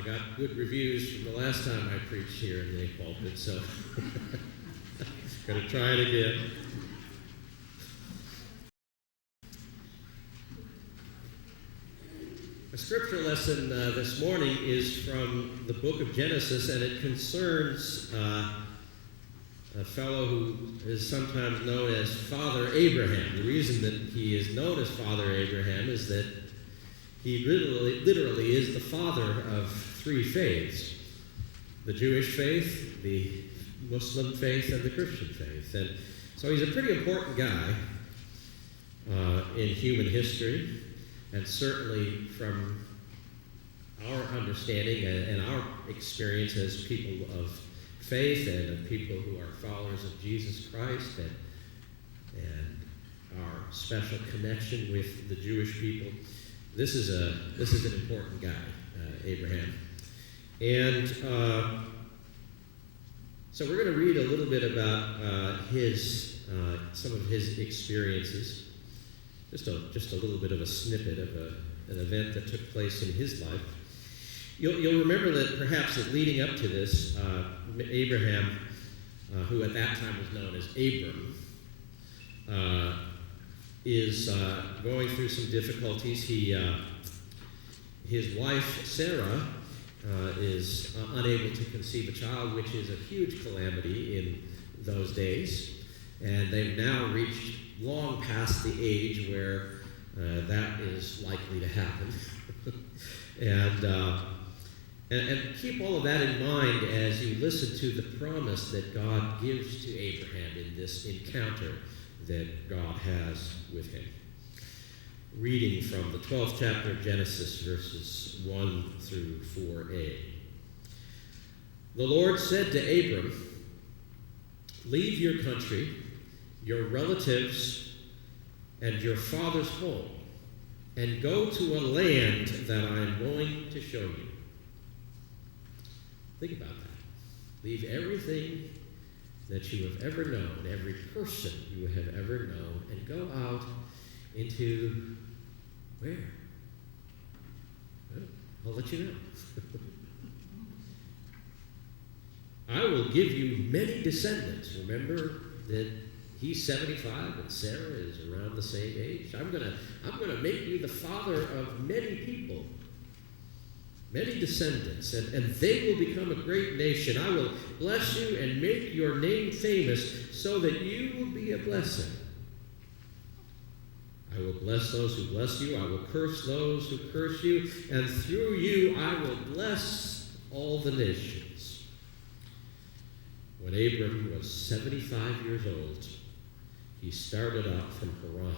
I got good reviews from the last time I preached here in the pulpit, so going to try it again. A scripture lesson this morning is from the book of Genesis, and it concerns a fellow who is sometimes known as Father Abraham. The reason that he is known as Father Abraham is that he literally is the father of three faiths: the Jewish faith, the Muslim faith, and the Christian faith. And so he's a pretty important guy in human history, and certainly from our understanding and our experience as people of faith and of people who are followers of Jesus Christ, and our special connection with the Jewish people. This is an important guy, Abraham. And so we're going to read a little bit about some of his experiences, just a little bit of a snippet of an event that took place in his life. You'll remember that perhaps that leading up to this, Abraham, who at that time was known as Abram, is going through some difficulties. His wife, Sarah, is unable to conceive a child, which is a huge calamity in those days. And they've now reached long past the age where that is likely to happen. And keep all of that in mind as you listen to the promise that God gives to Abraham in this encounter that God has with him. Reading from the 12th chapter of Genesis, verses 1 through 4a. The Lord said to Abram, "Leave your country, your relatives, and your father's home, and go to a land that I am going to show you." Think about that. Leave everything that you have ever known, every person you have ever known, and go out into where? Well, I'll let you know. I will give you many descendants. Remember that he's 75 and Sarah is around the same age. I'm gonna make you the father of many people. Many descendants, and they will become a great nation. I will bless you and make your name famous so that you will be a blessing. I will bless those who bless you. I will curse those who curse you. And through you I will bless all the nations. When Abram was 75 years old, he started out from Haran,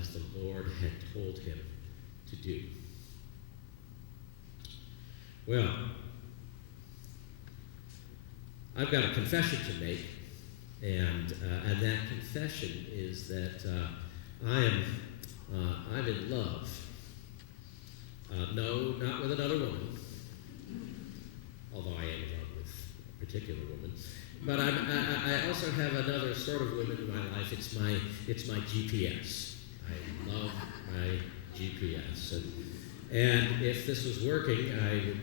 as the Lord had told him to do. Well, I've got a confession to make, and that confession is that I'm in love. No, not with another woman, although I am in love with a particular woman. But I also have another sort of woman in my life. It's my GPS. I love my GPS, and if this was working, I would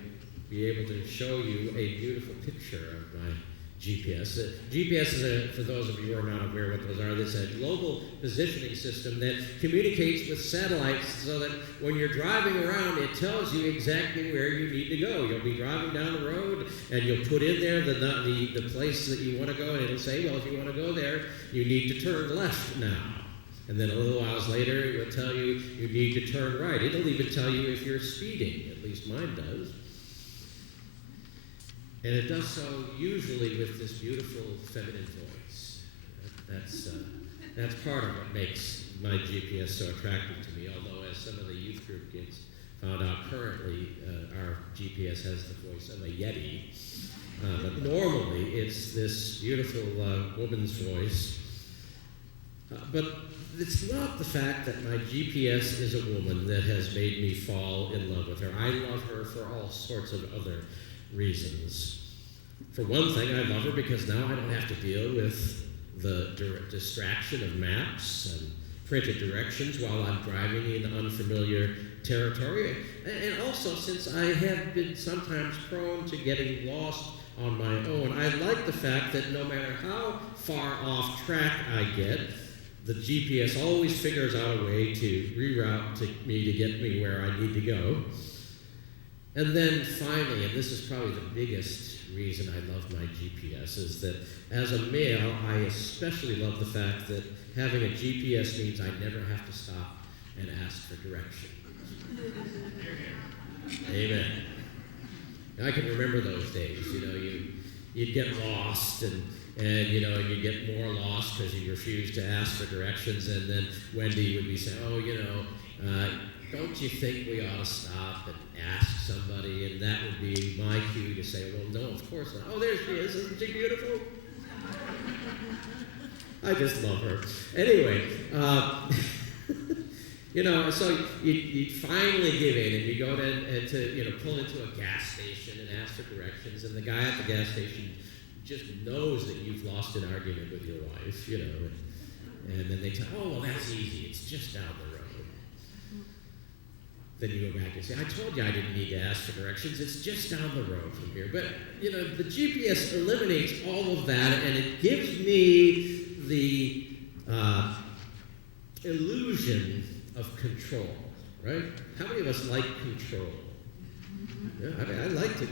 be able to show you a beautiful picture of my GPS. GPS is, for those of you who are not aware what those are, it's a global positioning system that communicates with satellites so that when you're driving around, it tells you exactly where you need to go. You'll be driving down the road, and you'll put in there the place that you want to go, and it'll say, well, if you want to go there, you need to turn left now. And then a little while later, it will tell you you need to turn right. It'll even tell you if you're speeding. At least mine does. And it does so usually with this beautiful feminine voice. That's part of what makes my GPS so attractive to me, although as some of the youth group kids found out currently, our GPS has the voice of a Yeti. But normally it's this beautiful woman's voice. But it's not the fact that my GPS is a woman that has made me fall in love with her. I love her for all sorts of other reasons. For one thing, I love her because now I don't have to deal with the distraction of maps and printed directions while I'm driving in unfamiliar territory. And also, since I have been sometimes prone to getting lost on my own, I like the fact that no matter how far off track I get, the GPS always figures out a way to reroute me to get me where I need to go. And then finally, and this is probably the biggest reason I love my GPS, is that as a male, I especially love the fact that having a GPS means I never have to stop and ask for directions. Amen. I can remember those days. You'd get lost and you get more lost because you refused to ask for directions, and then Wendy would be saying, don't you think we ought to stop and ask somebody? And that would be my cue to say, well, no, of course not. Oh, there she is. Isn't she beautiful? I just love her. Anyway, so you'd finally give in, and you go to pull into a gas station and ask for directions, and the guy at the gas station just knows that you've lost an argument with your wife, and then they tell, oh, well, that's easy. It's just down the road. Then you go back and say, I told you I didn't need to ask for directions. It's just down the road from here. But, the GPS eliminates all of that, and it gives me the illusion of control, right? How many of us like control? Yeah, I like to,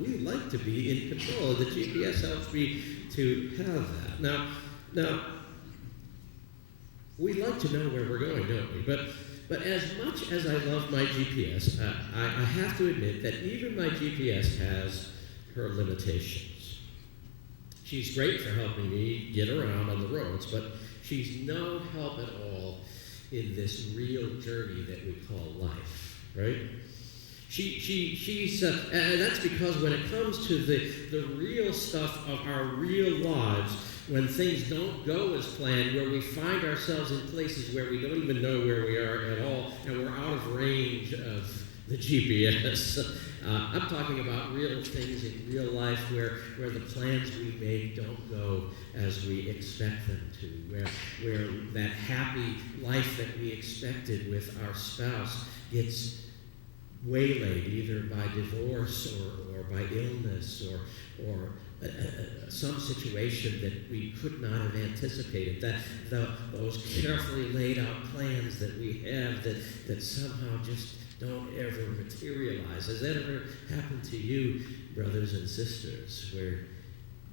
we like to be in control. The GPS helps me to have that. Now, we like to know where we're going, don't we? But as much as I love my GPS, I have to admit that even my GPS has her limitations. She's great for helping me get around on the roads, but she's no help at all in this real journey that we call life, right? She's and that's because when it comes to the real stuff of our real lives, when things don't go as planned, where we find ourselves in places where we don't even know where we are at all, and we're out of range of the GPS. I'm talking about real things in real life where the plans we make don't go as we expect them to, where that happy life that we expected with our spouse gets waylaid either by divorce or by illness or some situation that we could not have anticipated, that those carefully laid out plans that we have that somehow just don't ever materialize. Has that ever happened to you, brothers and sisters, where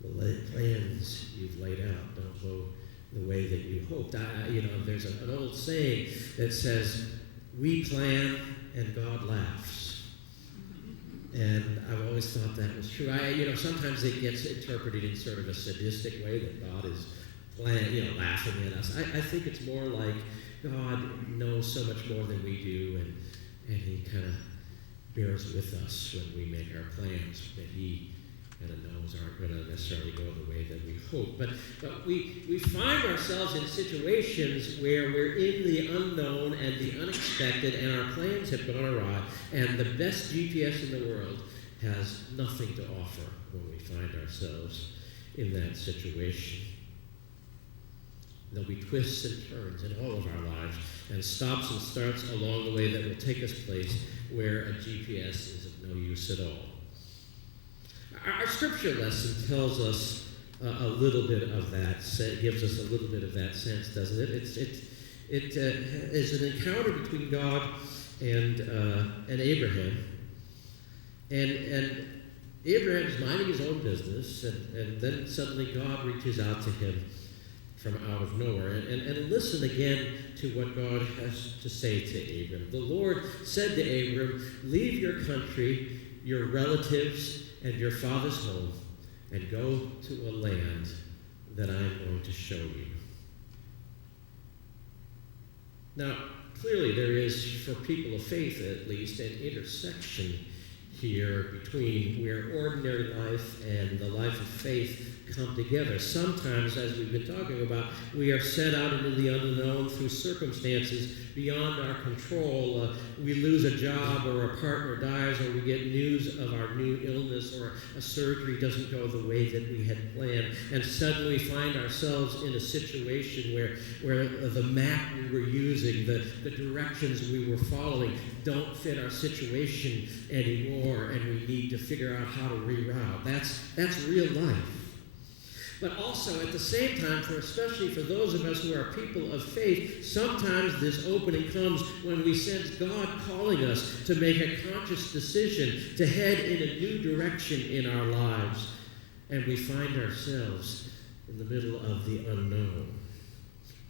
the plans you've laid out don't go the way that you hoped? There's an old saying that says, we plan and God laughs. And I've always thought that was true. Sometimes it gets interpreted in sort of a sadistic way that God is laughing at us. I think it's more like God knows so much more than we do, and He kind of bears with us when we make our plans that He kind of knows aren't going to necessarily go the way that we hope. But we find ourselves in situations where we're in the unknown and the unexpected, and our plans have gone awry, and the best GPS in the world has nothing to offer when we find ourselves in that situation. There'll be twists and turns in all of our lives, and stops and starts along the way that will take us place where a GPS is of no use at all. Our scripture lesson tells us a little bit of that, gives us a little bit of that sense, doesn't it? It is an encounter between God and Abraham. And Abraham's minding his own business, and then suddenly God reaches out to him from out of nowhere. And listen again to what God has to say to Abram. The Lord said to Abram, leave your country, your relatives, and your father's home, and go to a land that I am going to show you. Now, clearly there is, for people of faith at least, an intersection here between where ordinary life and the life of faith come together. Sometimes, as we've been talking about, we are sent out into the unknown through circumstances beyond our control. We lose a job, or a partner dies, or we get news of our new illness, or a surgery doesn't go the way that we had planned. And suddenly find ourselves in a situation where the map we were using, the directions we were following, don't fit our situation anymore, and we need to figure out how to reroute. That's real life. But also, at the same time, especially for those of us who are people of faith, sometimes this opening comes when we sense God calling us to make a conscious decision to head in a new direction in our lives, and we find ourselves in the middle of the unknown.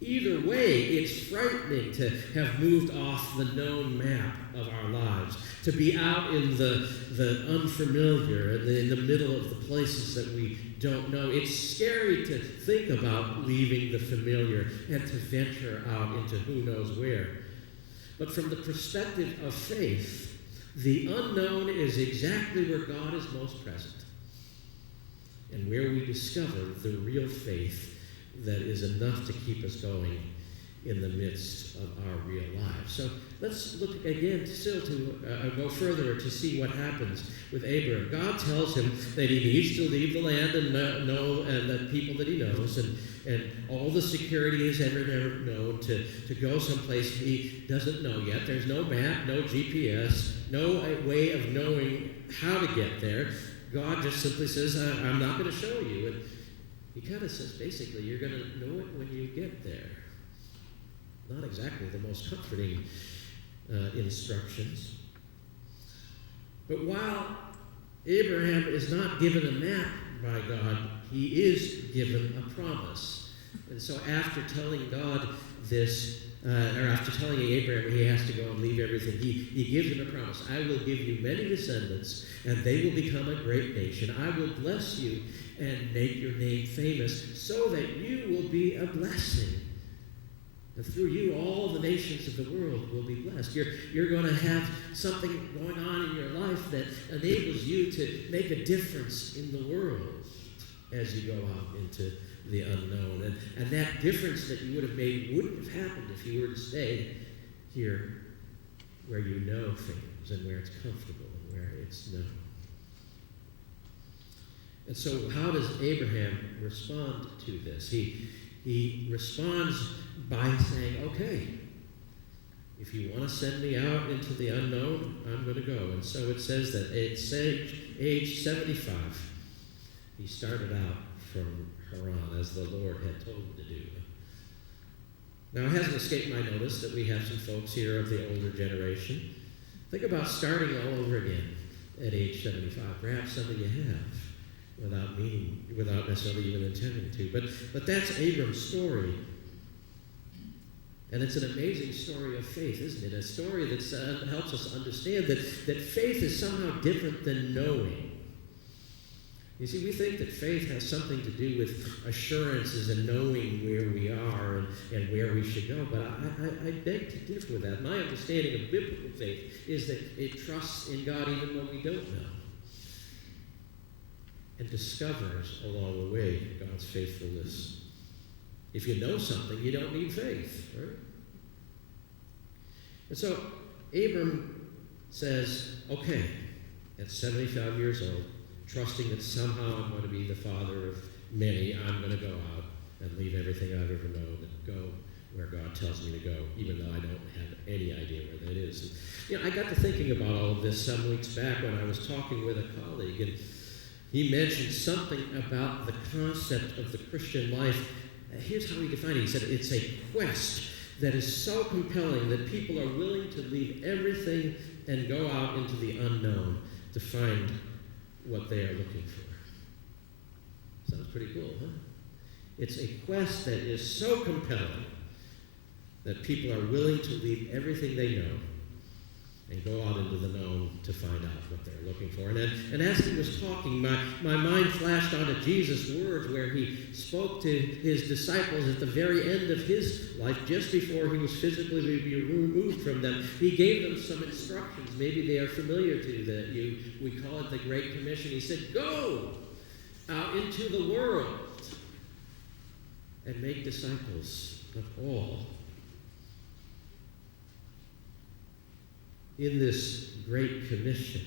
Either way, it's frightening to have moved off the known map of our lives, to be out in the unfamiliar and in the middle of the places that we don't know. It's scary to think about leaving the familiar and to venture out into who knows where. But from the perspective of faith, the unknown is exactly where God is most present, and where we discover the real faith that is enough to keep us going in the midst of our real lives. So let's look again still to go further to see what happens with Abraham. God tells him that he needs to leave the land and the people that he knows and all the security he's ever known to go someplace he doesn't know yet. There's no map, no GPS, no way of knowing how to get there. God just simply says, I'm not going to show you. And he kind of says, basically, you're going to know it when you get there. Not exactly the most comforting instructions. But while Abraham is not given a map by God, he is given a promise. And so after telling God this, or after telling Abraham he has to go and leave everything, he gives him a promise. I will give you many descendants, and they will become a great nation. I will bless you and make your name famous, so that you will be a blessing. And through you, all the nations of the world will be blessed. You're going to have something going on in your life that enables you to make a difference in the world as you go out into the unknown. And that difference that you would have made wouldn't have happened if you were to stay here where you know things and where it's comfortable and where it's known. And so how does Abraham respond to this? He responds by saying, okay, if you want to send me out into the unknown, I'm going to go. And so it says that at age 75, he started out from Haran, as the Lord had told him to do. Now, it hasn't escaped my notice that we have some folks here of the older generation. Think about starting all over again at age 75. Perhaps some of you have, without necessarily even intending to. But that's Abram's story. And it's an amazing story of faith, isn't it? A story that helps us understand that faith is somehow different than knowing. You see, we think that faith has something to do with assurances and knowing where we are and where we should go. But I beg to differ with that. My understanding of biblical faith is that it trusts in God even when we don't know, and discovers along the way God's faithfulness. If you know something, you don't need faith, right? And so Abram says, okay, at 75 years old, trusting that somehow I'm going to be the father of many, I'm going to go out and leave everything I've ever known and go where God tells me to go, even though I don't have any idea where that is. And, I got to thinking about all of this some weeks back when I was talking with a colleague, and he mentioned something about the concept of the Christian life. Here's how he defined it. He said it's a quest that is so compelling that people are willing to leave everything and go out into the unknown to find what they are looking for. Sounds pretty cool, huh? It's a quest that is so compelling that people are willing to leave everything they know and go out into the known to find out what they're looking for. And as he was talking, my mind flashed onto Jesus' words where he spoke to his disciples at the very end of his life, just before he was physically to be removed from them. He gave them some instructions. Maybe they are familiar to that. We call it the Great Commission. He said, go out into the world and make disciples of all in this Great Commission,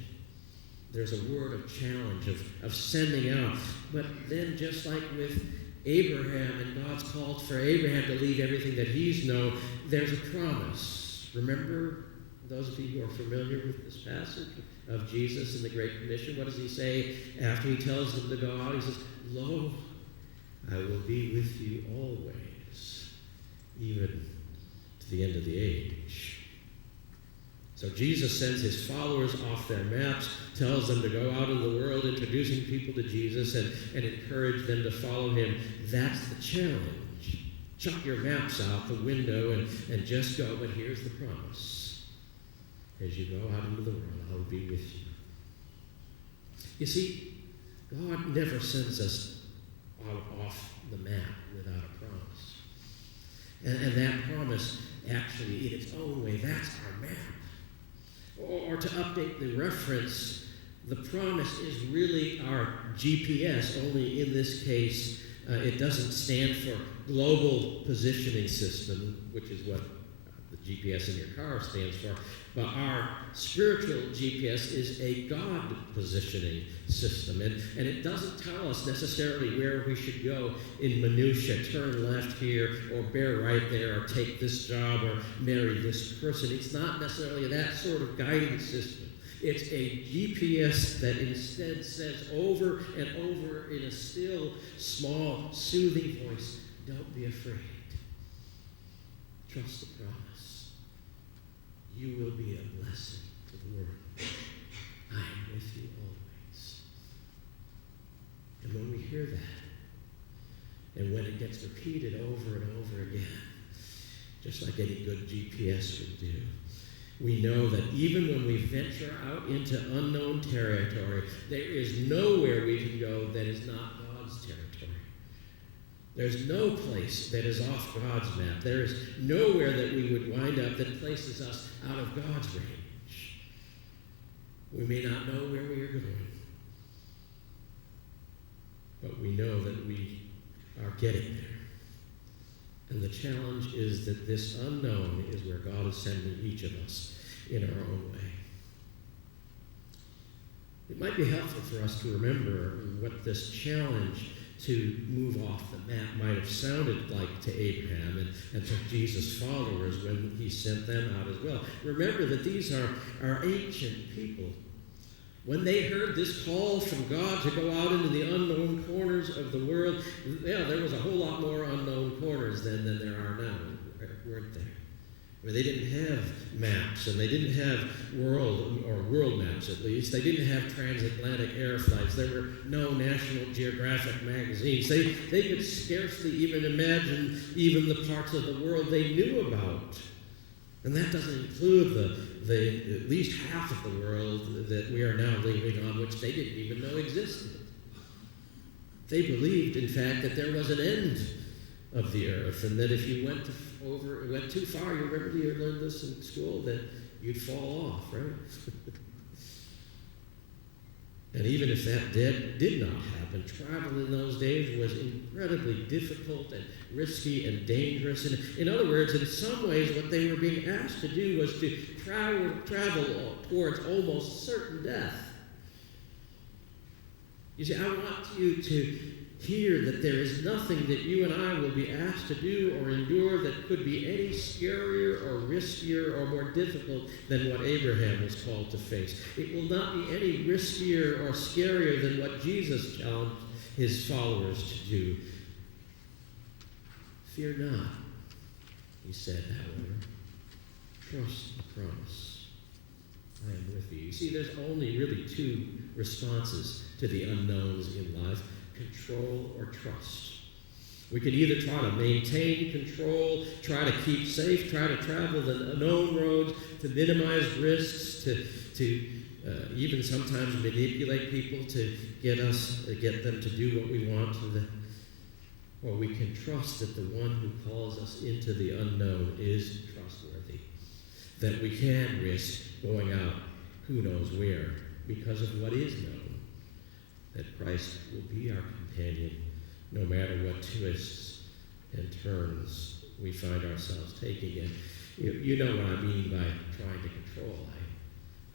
there's a word of challenge, of sending out. But then just like with Abraham, and God's called for Abraham to leave everything that he's known, there's a promise. Remember, those of you who are familiar with this passage of Jesus in the Great Commission, what does he say after he tells them to go out? He says, "Lo, I will be with you always, even to the end of the age." So Jesus sends his followers off their maps, tells them to go out in the world, introducing people to Jesus and encourage them to follow him. That's the challenge. Chuck your maps out the window and just go. But here's the promise. As you go out into the world, I will be with you. You see, God never sends us off the map without a promise. And that promise, actually, in its own way, that's our map. Or to update the reference, the promise is really our GPS, only in this case, it doesn't stand for Global Positioning System, which is what the GPS in your car stands for. But our spiritual GPS is a God positioning system. And it doesn't tell us necessarily where we should go in minutia. Turn left here, or bear right there, or take this job, or marry this person. It's not necessarily that sort of guiding system. It's a GPS that instead says over and over in a still, small, soothing voice, don't be afraid. Trust the promise. You will be a blessing to the world. I am with you always. And when we hear that, and when it gets repeated over and over again, just like any good GPS would do, we know that even when we venture out into unknown territory, there is nowhere we can go that is not God's territory. There's no place that is off God's map. There is nowhere that we would wind up that places us out of God's range. We may not know where we are going, but we know that we are getting there. And the challenge is that this unknown is where God is sending each of us in our own way. It might be helpful for us to remember what this challenge to move off the map might have sounded like to Abraham and to Jesus' followers when he sent them out as well. Remember that these are ancient people. When they heard this call from God to go out into the unknown corners of the world, there was a whole lot more unknown corners then than there are now, weren't there? Where they didn't have maps, and they didn't have world maps at least. They didn't have transatlantic air flights. There were no National Geographic magazines. They could scarcely even imagine even the parts of the world they knew about. And that doesn't include the at least half of the world that we are now living on, which they didn't even know existed. They believed, in fact, that there was an end of the earth, and that if you went too far, you remember you learned this in school, that you'd fall off, right? And even if that did not happen, travel in those days was incredibly difficult and risky and dangerous. And in other words, in some ways, what they were being asked to do was to travel towards almost certain death. You see, I want you to hear that there is nothing that you and I will be asked to do or endure that could be any scarier or riskier or more difficult than what Abraham was called to face. It will not be any riskier or scarier than what Jesus challenged his followers to do. Fear not, he said, however. Trust the promise. I am with you. You see, there's only really two responses to the unknowns in life: control or trust. We can either try to maintain control, try to keep safe, try to travel the known roads, to minimize risks, to even sometimes manipulate people to get them to do what we want to them. Or we can trust that the one who calls us into the unknown is trustworthy, that we can risk going out who knows where because of what is known, that Christ will be our companion no matter what twists and turns we find ourselves taking. And you know what I mean by trying to control.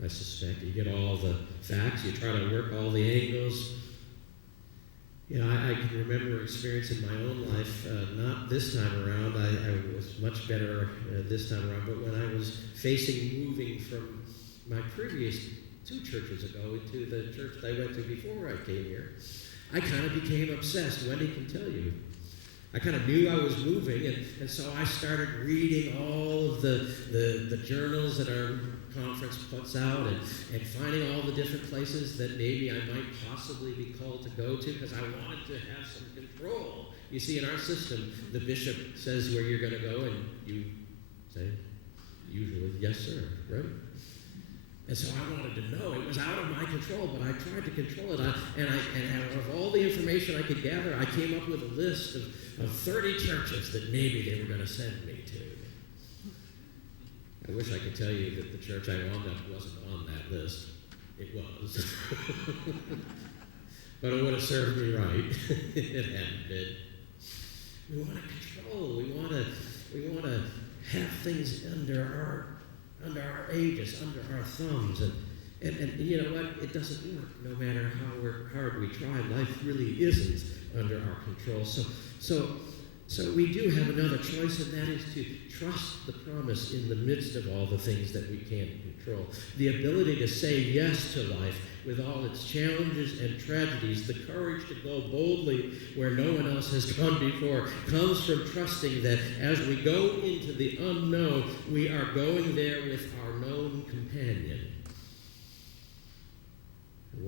I suspect. You get all the facts, you try to work all the angles. I can remember experience in my own life, not this time around. I was much better this time around, but when I was facing moving from my previous 2 churches ago into the church that I went to before I came here, I kind of became obsessed. Wendy can tell you. I kind of knew I was moving, and so I started reading all of the journals that our conference puts out and finding all the different places that maybe I might possibly be called to go to because I wanted to have some control. You see, in our system, the bishop says where you're going to go, and you say, usually, yes, sir, right? And so I wanted to know. It was out of my control, but I tried to control it. And out of all the information I could gather, I came up with a list of 30 churches that maybe they were going to send me to. I wish I could tell you that the church I wound up wasn't on that list. It was. But it would have served me right. It hadn't been. We want to control. We want to have things under our aegis, under our thumbs. And you know what? It doesn't work no matter how hard we try. Life really isn't under our control. So we do have another choice, and that is to trust the promise in the midst of all the things that we can't control. The ability to say yes to life with all its challenges and tragedies, the courage to go boldly where no one else has gone before, comes from trusting that as we go into the unknown, we are going there with our known companion.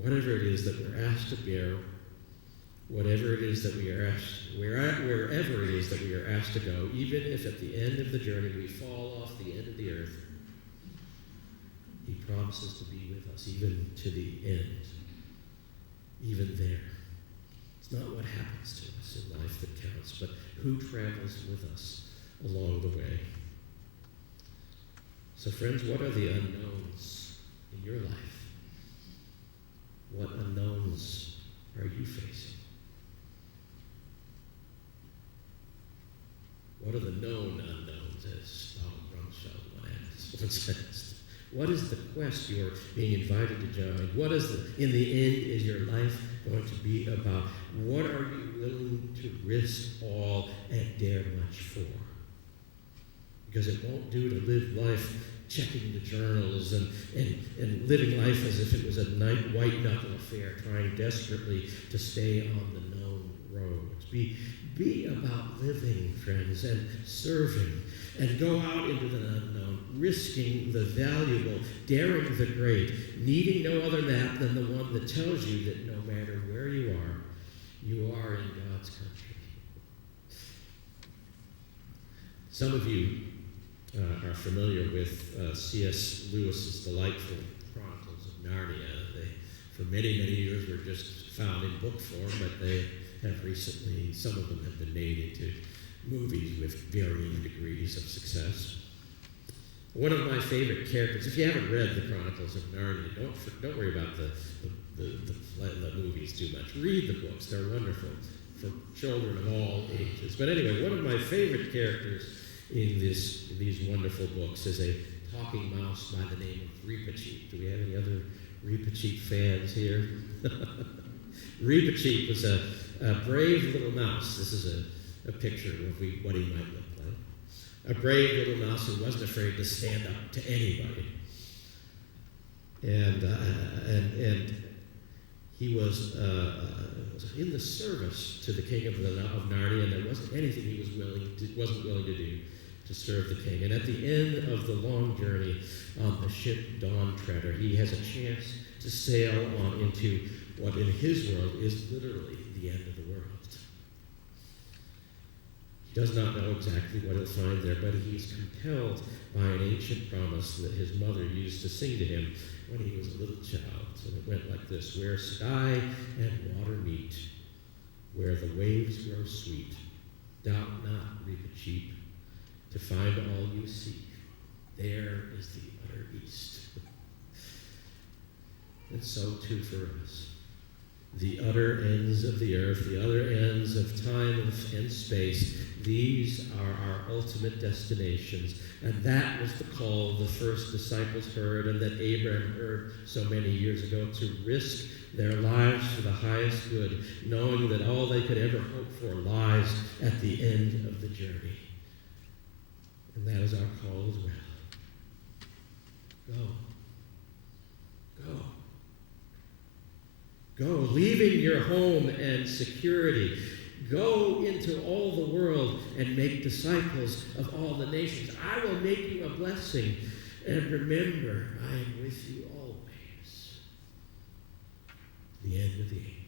Whatever it is that we're asked to bear, whatever it is that we are asked, wherever it is that we are asked to go, even if at the end of the journey we fall off the end of the earth, He promises to be with us even to the end, even there. It's not what happens to us in life that counts, but who travels with us along the way. So friends, what are the unknowns in your life? What unknowns are you facing? What are the known unknowns, as Donald Rumsfeld once says? What is the quest you're being invited to join? What is in the end, is your life going to be about? What are you willing to risk all and dare much for? Because it won't do to live life checking the journals and living life as if it was a white-knuckle affair, trying desperately to stay on the known roads. Be about living, friends, and serving, and go out into the unknown, risking the valuable, daring the great, needing no other map than the one that tells you that no matter where you are in God's country. Some of you are familiar with C.S. Lewis's delightful Chronicles of Narnia. They, for many, many years, were just found in book form, but they have recently, some of them have been made into movies with varying degrees of success. One of my favorite characters, if you haven't read the Chronicles of Narnia, don't worry about the movies too much. Read the books, they're wonderful for children of all ages. But anyway, one of my favorite characters in these wonderful books is a talking mouse by the name of Reepicheep. Do we have any other Reepicheep fans here? Reepicheep was a brave little mouse. This is a picture of what he might look like. A brave little mouse who wasn't afraid to stand up to anybody. And he was in the service to the king of Narnia, and there wasn't anything he wasn't willing to do to serve the king. And at the end of the long journey on the ship Dawn Treader, he has a chance to sail on into what in his world is literally the end of the world. He does not know exactly what he'll find there, but he is compelled by an ancient promise that his mother used to sing to him when he was a little child. And it went like this: where sky and water meet, where the waves grow sweet, doubt not, Reepicheep, to find all you seek. There is the utter east. And so too for us. the utter ends of the earth, the other ends of time and space. These are our ultimate destinations. And that was the call the first disciples heard and that Abraham heard so many years ago, to risk their lives for the highest good, knowing that all they could ever hope for lies at the end of the journey. And that is our call as well. Go. Go. Go, leaving your home and security. Go into all the world and make disciples of all the nations. I will make you a blessing. And remember, I am with you always. The end of the age.